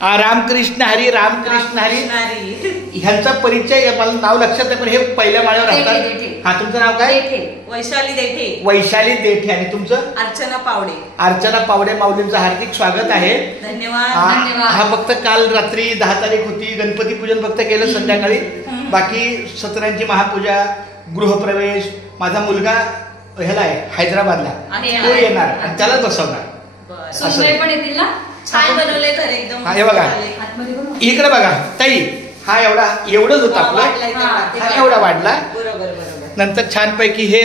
रामकृष्ण हरी रामकृष्ण हरी ह्यांचा परिचय मला नाव लक्षात आहे पण हे पहिल्या माळ्यावर राहतात. हा तुमचं नाव काय? वैशाली देठे. वैशाली देठे. आणि तुमचं? अर्चना पावडे. अर्चना पावडे माऊलींचं हार्दिक स्वागत आहे. धन्यवाद. हा फक्त काल रात्री 10 तारीख होती, गणपती पूजन फक्त केलं संध्याकाळी. बाकी सत्रांची महापूजा, गृहप्रवेश. माझा मुलगा ह्याला आहे हैदराबादला, तो येणार आणि त्यालाच बसवणार. सुनबाई पण येतील ना? छान बनवले तर एकदम. हे बघा इकडे बघा ताई, हा एवढंच होतं आपलं, हा एवढा वाढला. नंतर छानपैकी हे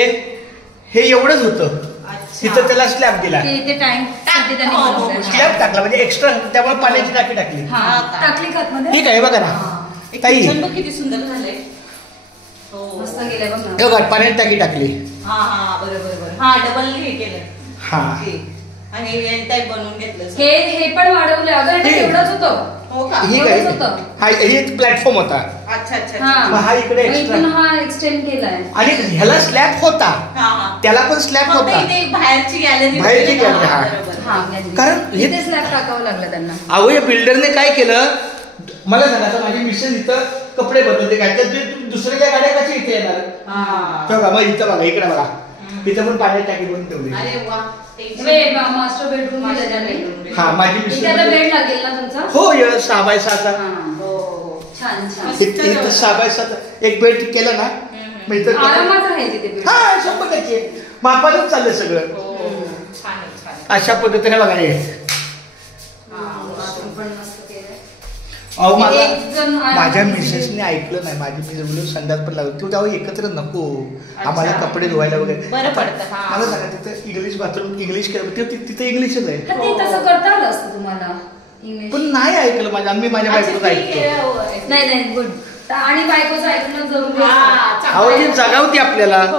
एवढंच होतं, तिथं त्याला स्लॅब दिला, स्लॅब टाकला म्हणजे एक्स्ट्रा, त्यामुळे पाण्याची टाकी टाकली. ठीक आहे बघा ना ताई, किती सुंदर झालंय. हे बघा पाण्याची टाकी टाकली. हा डबल हे केलं. हा आणि एल टाइप बनवून घेतलं. हे पण वाढवलं. अगं हे एवढंच होतं. हो का? हा हे प्लॅटफॉर्म होता. अच्छा अच्छा. हा इकडे हा एक्सटेंड केलाय. आणि ह्याला स्लॅब होता, त्याला पण स्लॅब होता. बाहेरची गॅलरी. कारण इथे स्लॅब टाकावं लागलं त्यांना. अहो या बिल्डरने काय केलं मला सांगा, माझी मिसेस इथं कपडे बदलते काय, तर दुसऱ्या गाड्या कशी इथे येणार? बघा मग इथं बघा, इकडे बघा, इथं पण पाण्याची टाकी बनवून ठेवली. Master bedroom. हा माझी मिसेस बेड लागेल ना तुमचा? हो 6x6. छान छान. इथं 6x7 एक बेड केलं ना, आरामात आहे तिथे. हा 100% मापातच चाललंय सगळं. अशा पद्धतीने बघा हे. अहो माझ्या मिसेसने ऐकलं नाही. माझी मिसेस बोलून संध्यात पण लागली, तू तेव्हा एकत्र नको, आम्हाला कपडे धुवायला वगैरे. मला सांगा तिथं इंग्लिश बाथरूम इंग्लिश केलं, तिथं इंग्लिशच आहे. तसं करता आलं असतं तुम्हाला, पण नाही ऐकलं माझ्या. आम्ही माझ्या बायकोचं ऐकतो. नाही गुड. आणि बायकोचं ऐकणं जरुरी. अहो ती जगावती आपल्याला.